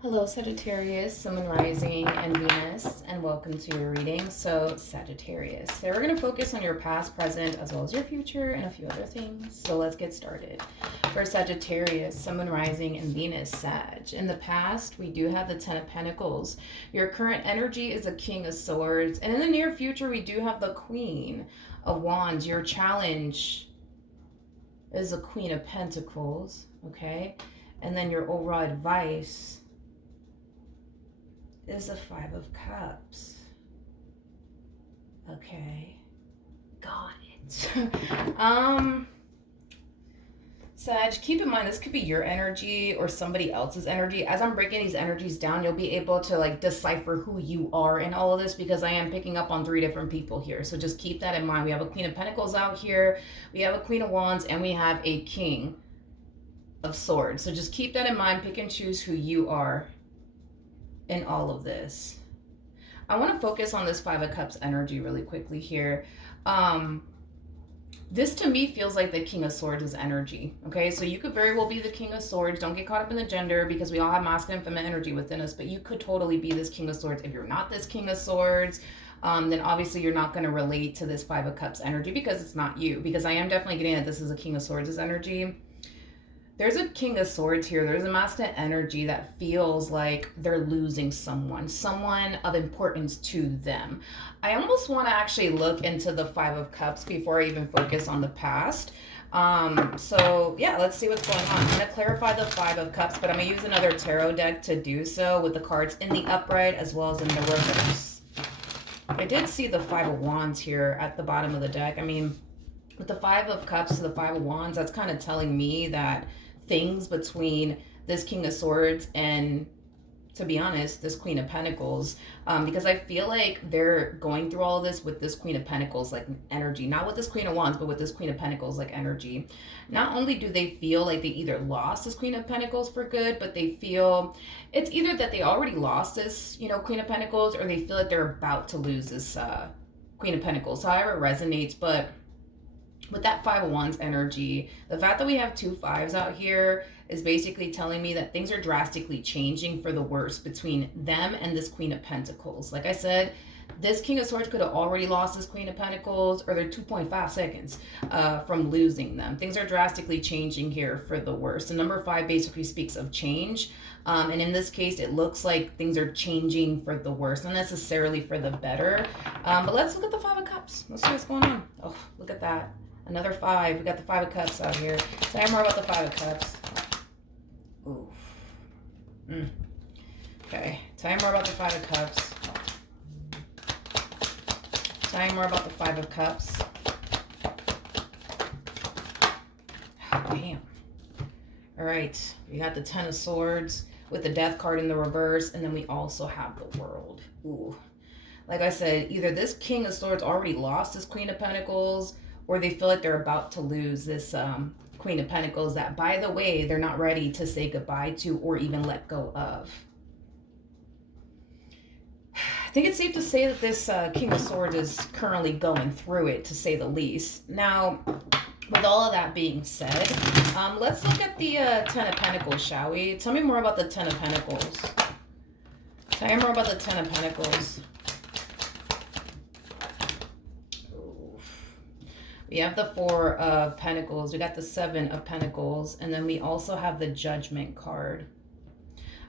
Hello, Sagittarius, Sun, Moon, Rising, and Venus, and welcome to your reading. So, Sagittarius. Today we're going to focus on your past, present, as well as your future, and a few other things. So, let's get started. For Sagittarius, Sun, Moon, Rising, and Venus, Sag. In the past, we do have the Ten of Pentacles. Your current energy is a King of Swords. And in the near future, we do have the Queen of Wands. Your challenge is the Queen of Pentacles, okay? And then your overall advice is a Five of Cups. Okay, got it. Sag, keep in mind this could be your energy or somebody else's energy. As I'm breaking these energies down, you'll be able to like decipher who you are in all of this, because I am picking up on 3 different people here. So just keep that in mind. We have a Queen of Pentacles out here, we have a Queen of Wands, and we have a King of Swords. So just keep that in mind. Pick and choose who you are in all of this. I want to focus on this Five of Cups energy really quickly here. This to me feels like the King of Swords' energy. Okay, so you could very well be the King of Swords. Don't get caught up in the gender, because we all have masculine and feminine energy within us, but you could totally be this King of Swords. If you're not this King of Swords, then obviously you're not going to relate to this Five of Cups energy, because it's not you. Because I am definitely getting that this is a King of Swords' energy. There's a King of Swords here. There's a masculine energy that feels like they're losing someone of importance to them. I almost want to actually look into the Five of Cups before I even focus on the past. So yeah, let's see what's going on. I'm going to clarify the Five of Cups, but I'm going to use another tarot deck to do so, with the cards in the upright as well as in the reverse. I did see the Five of Wands here at the bottom of the deck. I mean, with the Five of Cups to the Five of Wands, that's kind of telling me that things between this King of Swords and, to be honest, this Queen of Pentacles, because I feel like they're going through all of this with this Queen of Pentacles like energy, not with this Queen of Wands, but with this Queen of Pentacles like energy. Not only do they feel like they either lost this Queen of Pentacles for good, but they feel it's either that they already lost this, you know, Queen of Pentacles, or they feel like they're about to lose this Queen of Pentacles, however it resonates. But with that Five of Wands energy, the fact that we have 2 fives out here is basically telling me that things are drastically changing for the worse between them and this Queen of Pentacles. Like I said, this King of Swords could have already lost this Queen of Pentacles, or they're 2.5 seconds from losing them. Things are drastically changing here for the worse. The number 5 basically speaks of change. And in this case, it looks like things are changing for the worse, not necessarily for the better. But let's look at the Five of Cups. Let's see what's going on. Oh, look at that. Another 5. We got the Five of Cups out here. Tell me more about the Five of Cups. Ooh. Okay. Tell me more about the Five of Cups. Tell me more about the Five of Cups. Oh, damn. All right. We got the Ten of Swords with the Death card in the reverse. And then we also have the World. Ooh. Like I said, either this King of Swords already lost this Queen of Pentacles, or they feel like they're about to lose this Queen of Pentacles that, by the way, they're not ready to say goodbye to or even let go of. I think it's safe to say that this King of Swords is currently going through it, to say the least. Now, with all of that being said, let's look at the Ten of Pentacles, shall we? Tell me more about the Ten of Pentacles. Tell me more about the Ten of Pentacles. We have the Four of Pentacles. We got the Seven of Pentacles. And then we also have the Judgment card.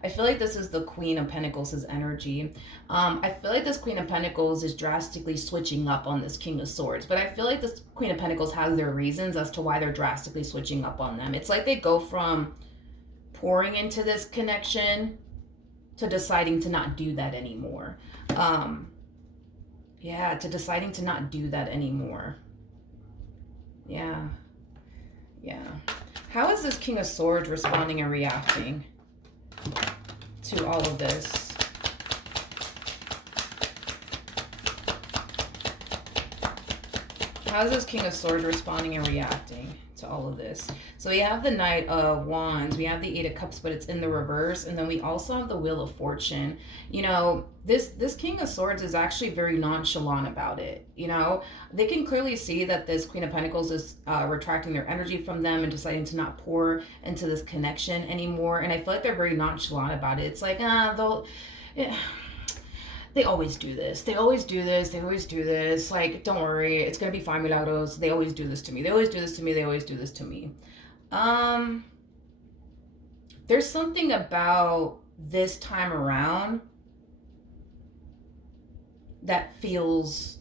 I feel like this is the Queen of Pentacles' energy. I feel like this Queen of Pentacles is drastically switching up on this King of Swords. But I feel like this Queen of Pentacles has their reasons as to why they're drastically switching up on them. It's like they go from pouring into this connection to deciding to not do that anymore. Yeah, to deciding to not do that anymore. Yeah. How is this King of Swords responding and reacting to all of this? How is this King of Swords responding and reacting to all of this. So we have the Knight of Wands, we have the Eight of Cups, but it's in the reverse, and then we also have the Wheel of Fortune. You know, this King of Swords is actually very nonchalant about it. You know, they can clearly see that this Queen of Pentacles is retracting their energy from them and deciding to not pour into this connection anymore. And I feel like they're very nonchalant about it. It's like, they'll... Yeah, they always do this. They always do this. They always do this. Like, don't worry. It's going to be fine, Milagros. They always do this to me. They always do this to me. They always do this to me. There's something about this time around that feels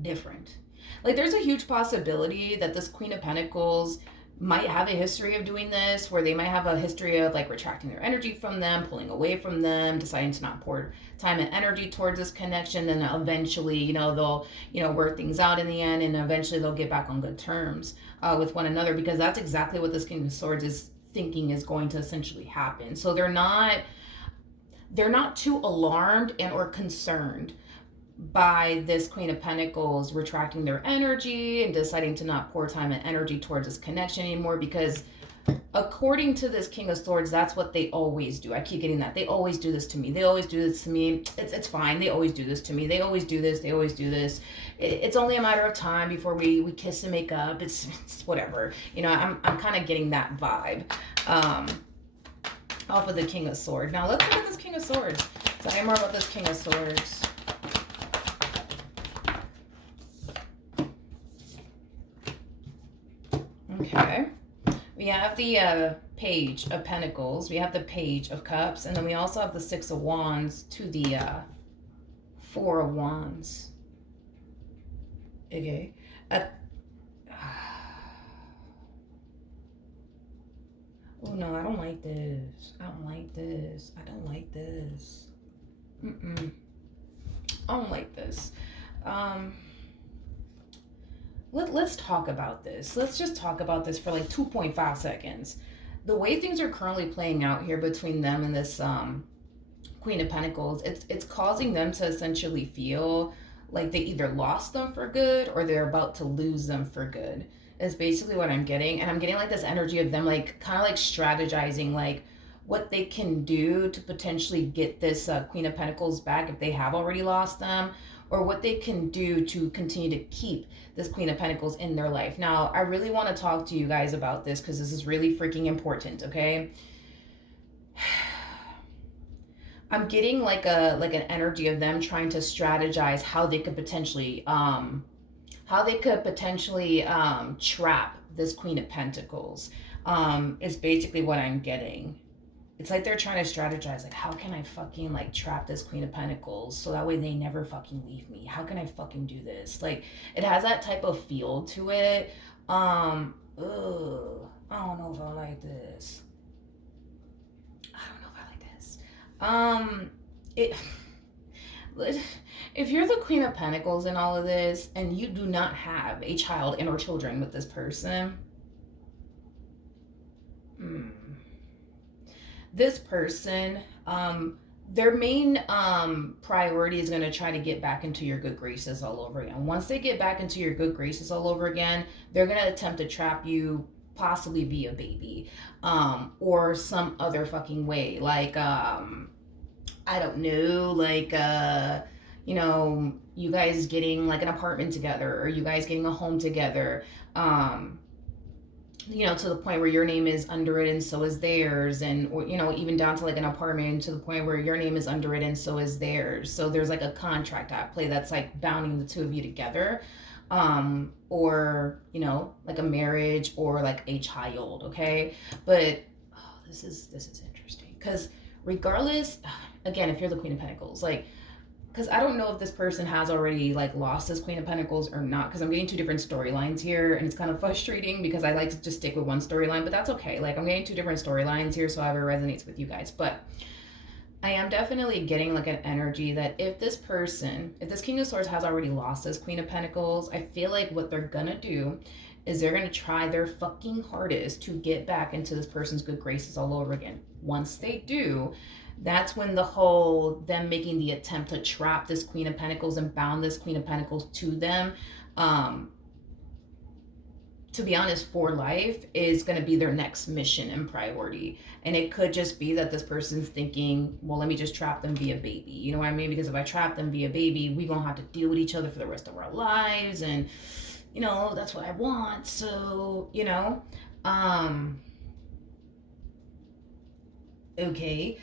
different. Like, there's a huge possibility that this Queen of Pentacles might have a history of doing this, where they might have a history of like retracting their energy from them, pulling away from them, deciding to not pour time and energy towards this connection. Then eventually, you know, they'll, you know, work things out in the end, and eventually they'll get back on good terms with one another, because that's exactly what this King of Swords is thinking is going to essentially happen. So they're not too alarmed and or concerned by this Queen of Pentacles retracting their energy and deciding to not pour time and energy towards this connection anymore, because according to this King of Swords, that's what they always do. I keep getting that. They always do this to me. They always do this to me. It's fine. They always do this to me. They always do this. They always do this. It's only a matter of time before we kiss and make up. It's whatever. You know, I'm kind of getting that vibe off of the King of Swords. Now let's look at this King of Swords. Tell me more about this King of Swords. Okay, we have the Page of Pentacles, we have the Page of Cups, and then we also have the Six of Wands to the Four of Wands. Okay. Oh no, I don't like this. I don't like this. I don't like this. I don't like this. Let's talk about this. Let's just talk about this for like 2.5 seconds. The way things are currently playing out here between them and this Queen of Pentacles, it's causing them to essentially feel like they either lost them for good or they're about to lose them for good. Is basically what I'm getting. And I'm getting like this energy of them like kind of like strategizing like what they can do to potentially get this Queen of Pentacles back if they have already lost them, or what they can do to continue to keep this Queen of Pentacles in their life. Now, I really want to talk to you guys about this because this is really freaking important, okay? I'm getting like an energy of them trying to strategize how they could potentially trap this Queen of Pentacles. Is basically what I'm getting. It's like they're trying to strategize, like, how can I fucking, like, trap this Queen of Pentacles so that way they never fucking leave me? How can I fucking do this? Like, it has that type of feel to it. I don't know if I like this. If you're the Queen of Pentacles in all of this, and you do not have a child and or children with this person, this person, their main priority is going to try to get back into your good graces all over again. Once they get back into your good graces all over again, they're going to attempt to trap you, possibly via baby, or some other fucking way. Like, I don't know, like, you know, you guys getting like an apartment together, or you guys getting a home together, you know, to the point where your name is under it and so is theirs, and, or, you know, even down to like an apartment to the point where your name is under it and so is theirs. So there's like a contract at play that's like bounding the two of you together, or, you know, like a marriage or like a child. Okay, but this is interesting, because regardless, again, if you're the Queen of Pentacles, like, because I don't know if this person has already like lost this Queen of Pentacles or not, because I'm getting two different storylines here, and it's kind of frustrating because I like to just stick with one storyline, but that's okay. Like, I'm getting two different storylines here, so however it resonates with you guys. But I am definitely getting like an energy that if this person, if this King of Swords has already lost this Queen of Pentacles, I feel like what they're gonna do is they're gonna try their fucking hardest to get back into this person's good graces all over again. Once they do, that's when the whole them making the attempt to trap this Queen of Pentacles and bound this Queen of Pentacles to them, to be honest, for life is going to be their next mission and priority. And it could just be that this person's thinking, well, let me just trap them via baby. You know what I mean? Because if I trap them via baby, we're going to have to deal with each other for the rest of our lives. And, you know, that's what I want. So, you know, okay.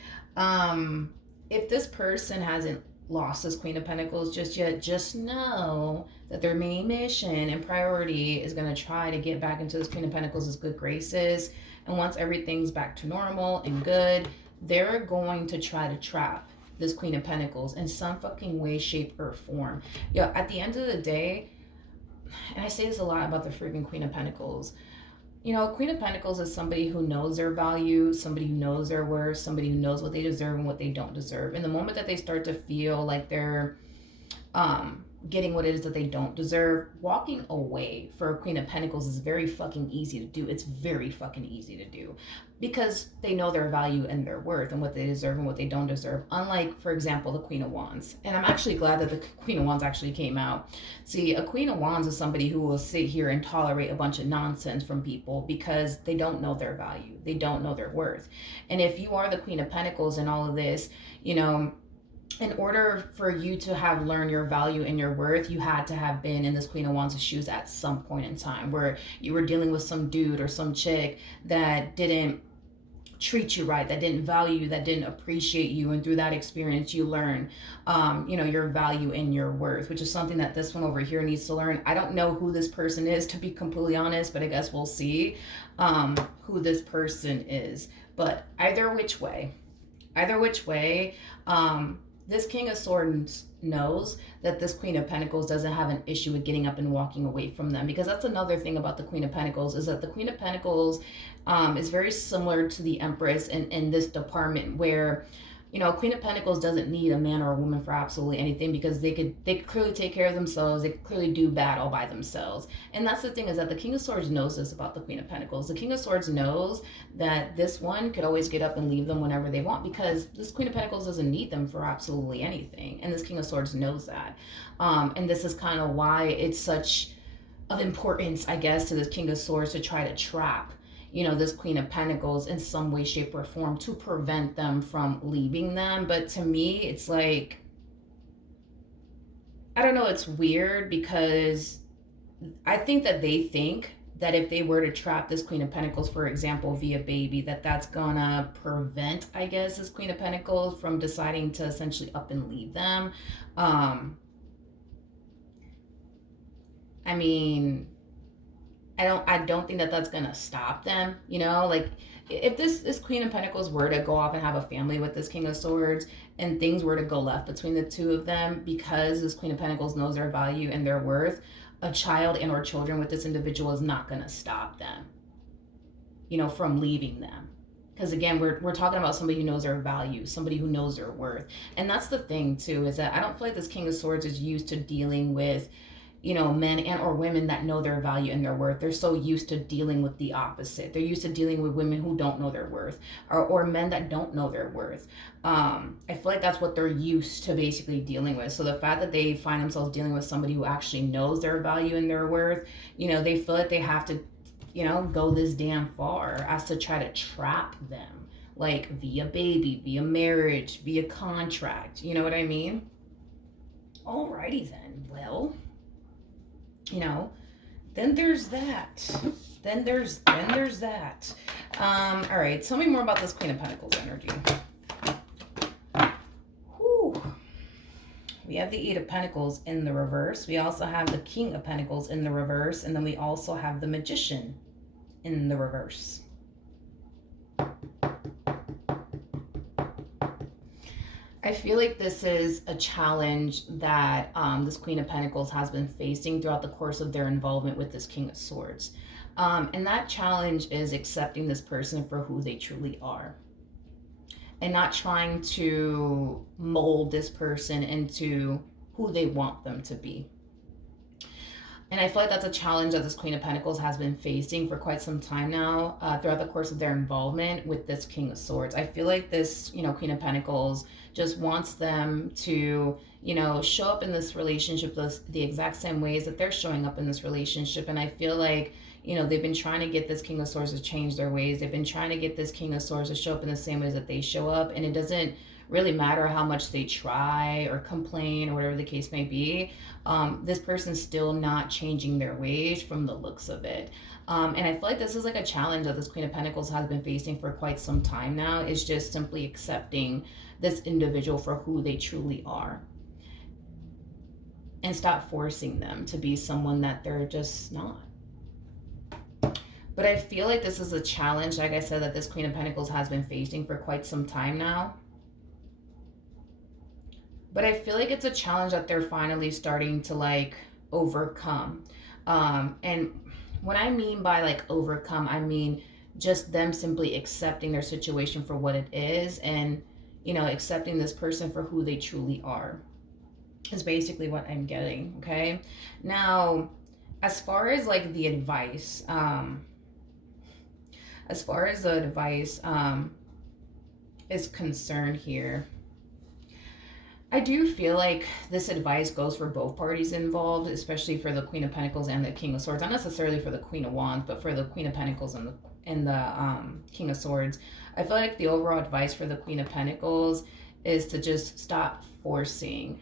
If this person hasn't lost this Queen of Pentacles just yet, just know that their main mission and priority is going to try to get back into this Queen of Pentacles' good graces. And once everything's back to normal and good, they're going to try to trap this Queen of Pentacles in some fucking way, shape, or form. Yo, at the end of the day, and I say this a lot about the freaking Queen of Pentacles, you know, Queen of Pentacles is somebody who knows their value, somebody who knows their worth, somebody who knows what they deserve and what they don't deserve. And the moment that they start to feel like they're getting what it is that they don't deserve, walking away for a Queen of Pentacles is very fucking easy to do. It's very fucking easy to do because they know their value and their worth and what they deserve and what they don't deserve. Unlike, for example, the Queen of Wands. And I'm actually glad that the Queen of Wands actually came out. See, a Queen of Wands is somebody who will sit here and tolerate a bunch of nonsense from people because they don't know their value. They don't know their worth. And if you are the Queen of Pentacles in all of this, you know, in order for you to have learned your value and your worth, you had to have been in this Queen of Wands' shoes at some point in time where you were dealing with some dude or some chick that didn't treat you right, that didn't value you, that didn't appreciate you. And through that experience, you learn, you know, your value and your worth, which is something that this one over here needs to learn. I don't know who this person is, to be completely honest, but I guess we'll see who this person is. But either which way, this King of Swords knows that this Queen of Pentacles doesn't have an issue with getting up and walking away from them, because that's another thing about the Queen of Pentacles, is that the Queen of Pentacles is very similar to the Empress in this department where, you know, Queen of Pentacles doesn't need a man or a woman for absolutely anything, because they could clearly take care of themselves. They could clearly do battle by themselves. And that's the thing, is that the King of Swords knows this about the Queen of Pentacles. The King of Swords knows that this one could always get up and leave them whenever they want, because this Queen of Pentacles doesn't need them for absolutely anything. And this King of Swords knows that. And this is kind of why it's such of importance, I guess, to this King of Swords to try to trap, you know, this Queen of Pentacles in some way, shape, or form to prevent them from leaving them. But to me, it's like, I don't know, it's weird, because I think that they think that if they were to trap this Queen of Pentacles, for example, via baby, that's gonna prevent, I guess, this Queen of Pentacles from deciding to essentially up and leave them. I mean, I don't think that that's gonna stop them, you know. Like, if this Queen of Pentacles were to go off and have a family with this King of Swords, and things were to go left between the two of them, because this Queen of Pentacles knows their value and their worth, a child and or children with this individual is not gonna stop them, you know, from leaving them. Because again, we're talking about somebody who knows their value, somebody who knows their worth. And that's the thing too, is that I don't feel like this King of Swords is used to dealing with, you know, men and or women that know their value and their worth. They're so used to dealing with the opposite. They're used to dealing with women who don't know their worth, or men that don't know their worth. I feel like that's what they're used to basically dealing with. So the fact that they find themselves dealing with somebody who actually knows their value and their worth, you know, they feel like they have to, you know, go this damn far as to try to trap them, like via baby, via marriage, via contract. You know what I mean? Alrighty then. Well, you know, then there's that. Then there's that. All right, tell me more about this Queen of Pentacles energy. Whew. We have the Eight of Pentacles in the reverse. We also have the King of Pentacles in the reverse. And then we also have the Magician in the reverse. I feel like this is a challenge that this Queen of Pentacles has been facing throughout the course of their involvement with this King of Swords. And that challenge is accepting this person for who they truly are, and not trying to mold this person into who they want them to be. And I feel like that's a challenge that this Queen of Pentacles has been facing for quite some time now, throughout the course of their involvement with this King of Swords. I feel like this, you know, Queen of Pentacles just wants them to, you know, show up in this relationship the exact same ways that they're showing up in this relationship. And I feel like, you know, they've been trying to get this King of Swords to change their ways. They've been trying to get this King of Swords to show up in the same ways that they show up. And it doesn't really matter how much they try or complain or whatever the case may be. This person's still not changing their ways from the looks of it. And I feel like this is like a challenge that this Queen of Pentacles has been facing for quite some time now. It's just simply accepting this individual for who they truly are. And stop forcing them to be someone that they're just not. But I feel like this is a challenge, like I said, that this Queen of Pentacles has been facing for quite some time now. But I feel like it's a challenge that they're finally starting to like overcome. And what I mean by like overcome, I mean just them simply accepting their situation for what it is and, you know, accepting this person for who they truly are is basically what I'm getting, okay? Now, as far as like the advice, is concerned here, I do feel like this advice goes for both parties involved, especially for the Queen of Pentacles and the King of Swords. Not necessarily for the Queen of Wands, but for the Queen of Pentacles and the King of Swords. I feel like the overall advice for the Queen of Pentacles is to just stop forcing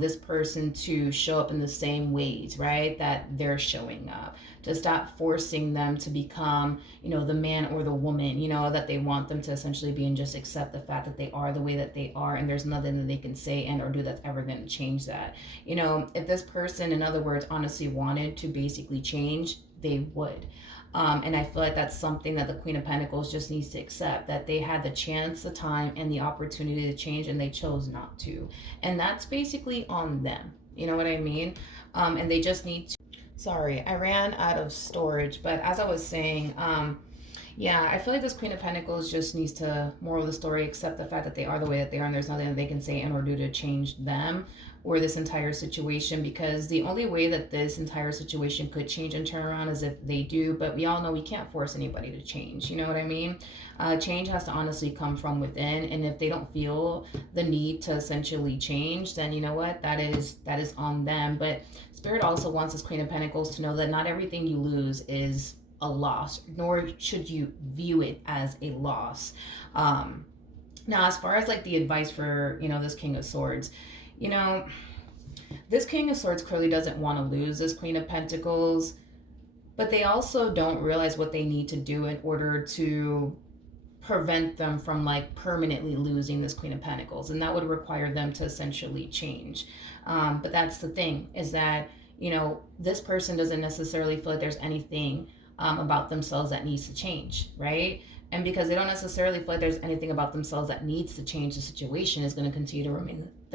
this person to show up in the same ways, right, that they're showing up. To stop forcing them to become, you know, the man or the woman, you know, that they want them to essentially be, and just accept the fact that they are the way that they are, and there's nothing that they can say and or do that's ever going to change that. You know, if this person, in other words, honestly wanted to basically change, they would. And I feel like that's something that the Queen of Pentacles just needs to accept, that they had the chance, the time, and the opportunity to change, and they chose not to. And that's basically on them. You know what I mean? And they just need to... Sorry, I ran out of storage. But as I was saying, yeah, I feel like this Queen of Pentacles just needs to, moral of the story, accept the fact that they are the way that they are, and there's nothing that they can say and or do to change them or this entire situation, because the only way that this entire situation could change and turn around is if they do. But we all know we can't force anybody to change. You know what I mean? Change has to honestly come from within, and if they don't feel the need to essentially change, then you know what, that is on them. But Spirit also wants this Queen of Pentacles to know that not everything you lose is a loss, nor should you view it as a loss. Now, as far as like the advice for, you know, this King of Swords, you know, this King of Swords clearly doesn't want to lose this Queen of Pentacles, but they also don't realize what they need to do in order to prevent them from like permanently losing this Queen of Pentacles. And that would require them to essentially change. But that's the thing, is that, you know, this person doesn't necessarily feel like there's anything about themselves that needs to change, right? And because they don't necessarily feel like there's anything about themselves that needs to change, the situation is going to continue to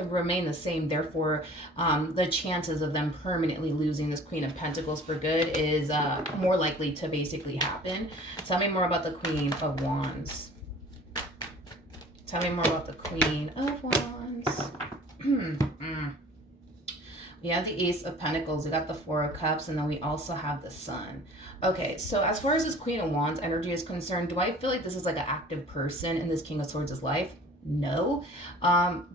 remain the same. Therefore, the chances of them permanently losing this Queen of Pentacles for good is more likely to basically happen. Tell me more about the Queen of Wands. Tell me more about the Queen of Wands. We have the Ace of Pentacles, we got the Four of Cups, and then we also have the Sun. Okay, so as far as this Queen of Wands energy is concerned, do I feel like this is like an active person in this King of Swords' life? No.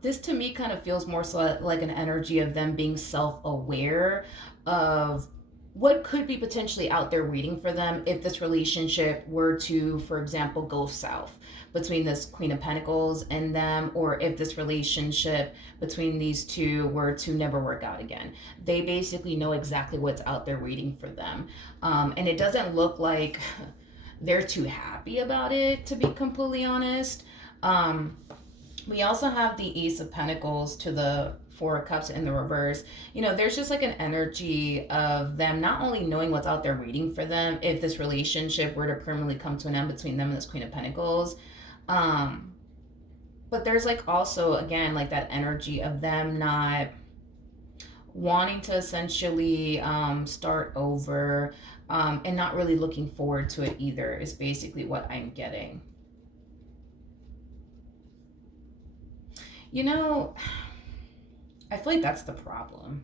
This to me kind of feels more so like an energy of them being self-aware of what could be potentially out there waiting for them if this relationship were to, for example, go south between this Queen of Pentacles and them, or if this relationship between these two were to never work out again. They basically know exactly what's out there waiting for them. And it doesn't look like they're too happy about it, to be completely honest. We also have the Ace of Pentacles to the Four of Cups in the reverse. You know, there's just like an energy of them not only knowing what's out there waiting for them if this relationship were to permanently come to an end between them and this Queen of Pentacles, but there's like also, again, like that energy of them not wanting to essentially start over, and not really looking forward to it either, is basically what I'm getting. You know, I feel like that's the problem.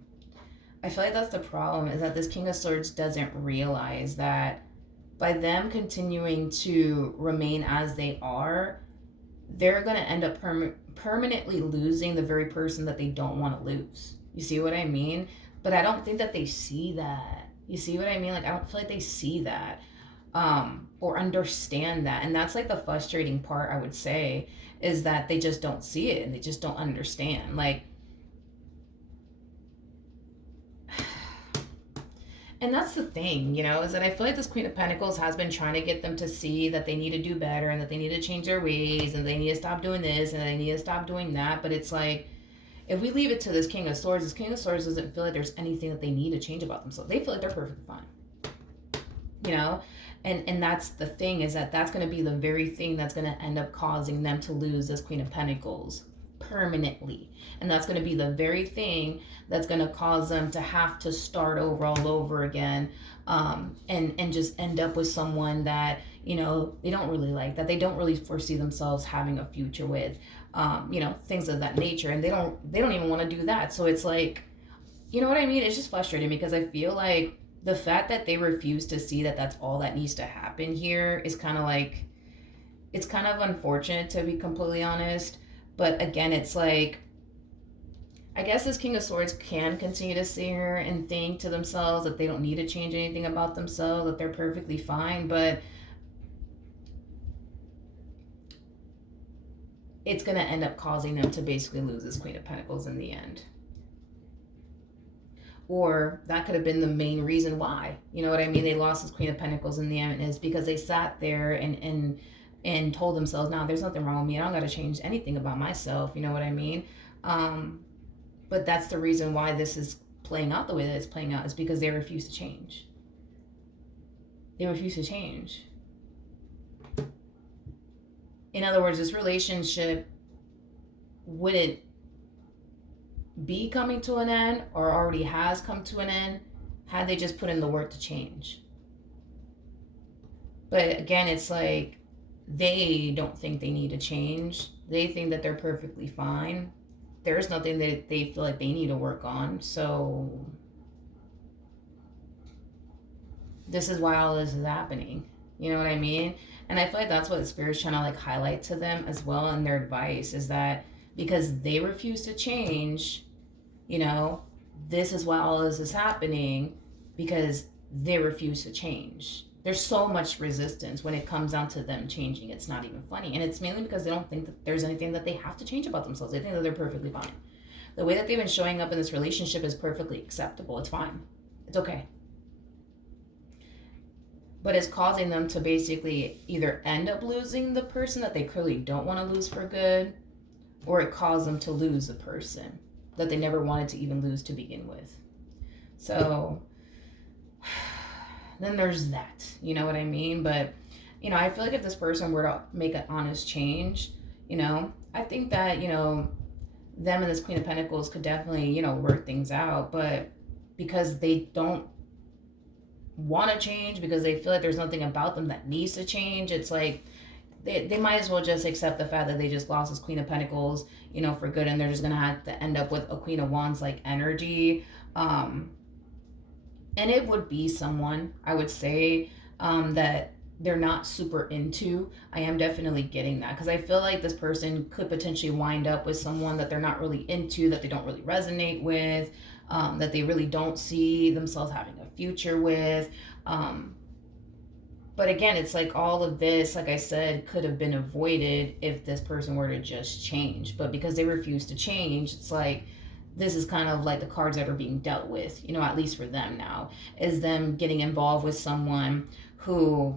I feel like that's the problem, is that this King of Swords doesn't realize that by them continuing to remain as they are, they're going to end up permanently losing the very person that they don't want to lose. You see what I mean? But I don't think that they see that. You see what I mean? Like, I don't feel like they see that, or understand that. And that's like the frustrating part, I would say, is that they just don't see it and they just don't understand. Like, and that's the thing, you know, is that I feel like this Queen of Pentacles has been trying to get them to see that they need to do better and that they need to change their ways and they need to stop doing this and they need to stop doing that. But it's like, if we leave it to this King of Swords, this King of Swords doesn't feel like there's anything that they need to change about themselves. They feel like they're perfectly fine, you know? And that's the thing, is that that's going to be the very thing that's going to end up causing them to lose this Queen of Pentacles permanently. And that's going to be the very thing that's going to cause them to have to start over all over again, and just end up with someone that, you know, they don't really like, that they don't really foresee themselves having a future with, you know, things of that nature. And they don't even want to do that. So it's like, you know what I mean? It's just frustrating because I feel like the fact that they refuse to see that that's all that needs to happen here is kind of like, it's kind of unfortunate, to be completely honest. But again, it's like, I guess this King of Swords can continue to sit here and think to themselves that they don't need to change anything about themselves, that they're perfectly fine. But it's going to end up causing them to basically lose this Queen of Pentacles in the end. Or that could have been the main reason why, you know what I mean, they lost this Queen of Pentacles in the end, is because they sat there and told themselves, nah, there's nothing wrong with me. I don't got to change anything about myself. You know what I mean? But that's the reason why this is playing out the way that it's playing out, is because they refuse to change. They refuse to change. In other words, this relationship wouldn't be coming to an end, or already has come to an end, had they just put in the work to change. But again, it's like, they don't think they need to change. They think that they're perfectly fine. There's nothing that they feel like they need to work on. So this is why all this is happening. You know what I mean? And I feel like that's what the Spirit's trying to like highlight to them as well in their advice, is that because they refuse to change, you know, this is why all this is happening, because they refuse to change. There's so much resistance when it comes down to them changing. It's not even funny. And it's mainly because they don't think that there's anything that they have to change about themselves. They think that they're perfectly fine. The way that they've been showing up in this relationship is perfectly acceptable. It's fine. It's okay. But it's causing them to basically either end up losing the person that they clearly don't want to lose for good, or it caused them to lose the person that they never wanted to even lose to begin with. So then there's that, you know what I mean? But, you know, I feel like if this person were to make an honest change, you know, I think that, you know, them and this Queen of Pentacles could definitely, you know, work things out. But because they don't want to change, because they feel like there's nothing about them that needs to change, it's like they might as well just accept the fact that they just lost this Queen of Pentacles, you know, for good, and they're just gonna have to end up with a Queen of Wands like energy. And it would be someone, I would say, that they're not super into. I am definitely getting that, because I feel like this person could potentially wind up with someone that they're not really into, that they don't really resonate with, that they really don't see themselves having a future with. But again, it's like all of this, like I said, could have been avoided if this person were to just change. But because they refuse to change, it's like, this is kind of like the cards that are being dealt with, you know, at least for them now, is them getting involved with someone who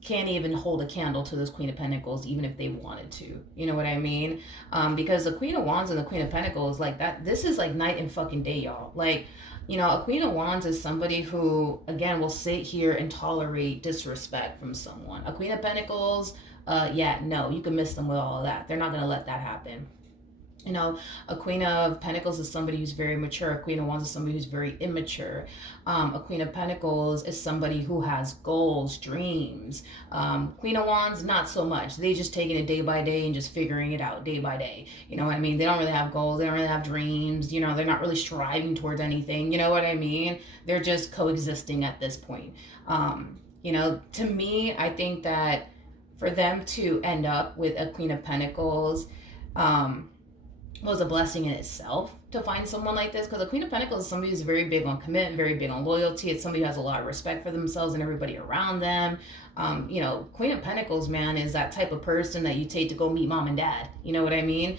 can't even hold a candle to this Queen of Pentacles, even if they wanted to. You know what I mean? Because the Queen of Wands and the Queen of Pentacles, like that, this is like night and fucking day, y'all. Like, you know, a Queen of Wands is somebody who, again, will sit here and tolerate disrespect from someone. A Queen of Pentacles, yeah, no, you can miss them with all of that. They're not going to let that happen. You know, a Queen of Pentacles is somebody who's very mature. A Queen of Wands is somebody who's very immature. A Queen of Pentacles is somebody who has goals, dreams. Queen of Wands, not so much. They just taking it day by day and just figuring it out day by day. You know what I mean? They don't really have goals. They don't really have dreams. You know, they're not really striving towards anything. You know what I mean? They're just coexisting at this point. You know, to me, I think that for them to end up with a Queen of Pentacles, was a blessing in itself to find someone like this, because the Queen of Pentacles is somebody who's very big on commitment, very big on loyalty. It's somebody who has a lot of respect for themselves and everybody around them. You know, Queen of Pentacles, man, is that type of person that you take to go meet mom and dad. You know what I mean?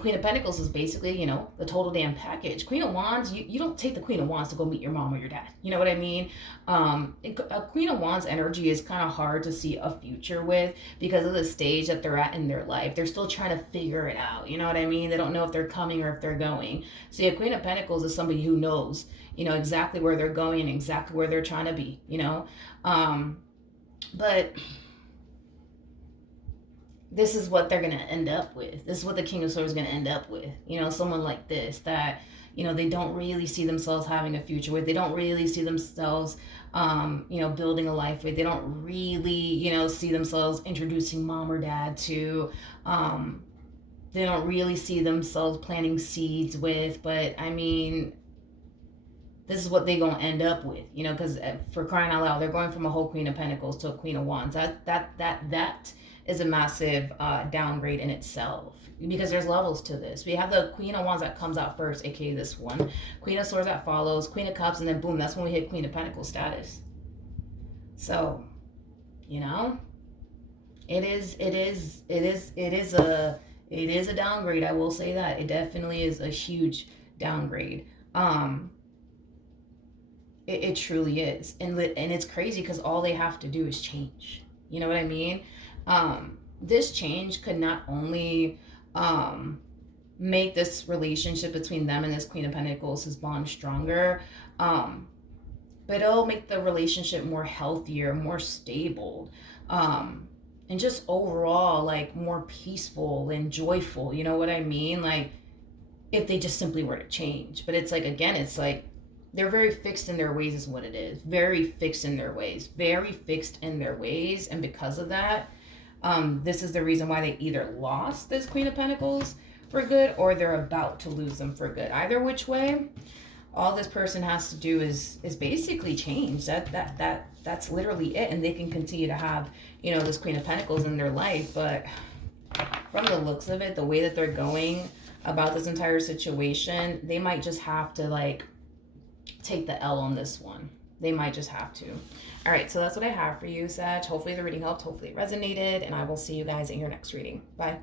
Queen of Pentacles is basically, you know, the total damn package. Queen of Wands, you don't take the Queen of Wands to go meet your mom or your dad. You know what I mean? A Queen of Wands energy is kind of hard to see a future with because of the stage that they're at in their life. They're still trying to figure it out. You know what I mean? They don't know if they're coming or if they're going. So a Queen of Pentacles is somebody who knows, you know, exactly where they're going and exactly where they're trying to be, you know? But this is what they're going to end up with. This is what the King of Swords is going to end up with. You know, someone like this that, you know, they don't really see themselves having a future with. They don't really see themselves, you know, building a life with. They don't really, you know, see themselves introducing mom or dad to. They don't really see themselves planting seeds with. But, I mean, this is what they're going to end up with, you know, because for crying out loud, they're going from a whole Queen of Pentacles to a Queen of Wands. That is a massive downgrade in itself, because there's levels to this. We have the Queen of Wands that comes out first, aka this one, Queen of Swords that follows, Queen of Cups, and then boom, that's when we hit Queen of Pentacles status. So, you know, it is a downgrade. I will say that it definitely is a huge downgrade. It truly is, and it's crazy because all they have to do is change. You know what I mean? This change could not only make this relationship between them and this Queen of Pentacles, his bond, stronger, but it'll make the relationship more healthier, more stable, and just overall like more peaceful and joyful. You know what I mean? Like if they just simply were to change. But it's like, again, it's like they're very fixed in their ways is what it is. Very fixed in their ways. Very fixed in their ways. And because of that, this is the reason why they either lost this Queen of Pentacles for good or they're about to lose them for good. Either which way, all this person has to do is basically change. That's literally it. And they can continue to have, you know, this Queen of Pentacles in their life. But from the looks of it, the way that they're going about this entire situation, they might just have to like take the L on this one. They might just have to. All right, so that's what I have for you, Sag. Hopefully the reading helped. Hopefully it resonated. And I will see you guys in your next reading. Bye.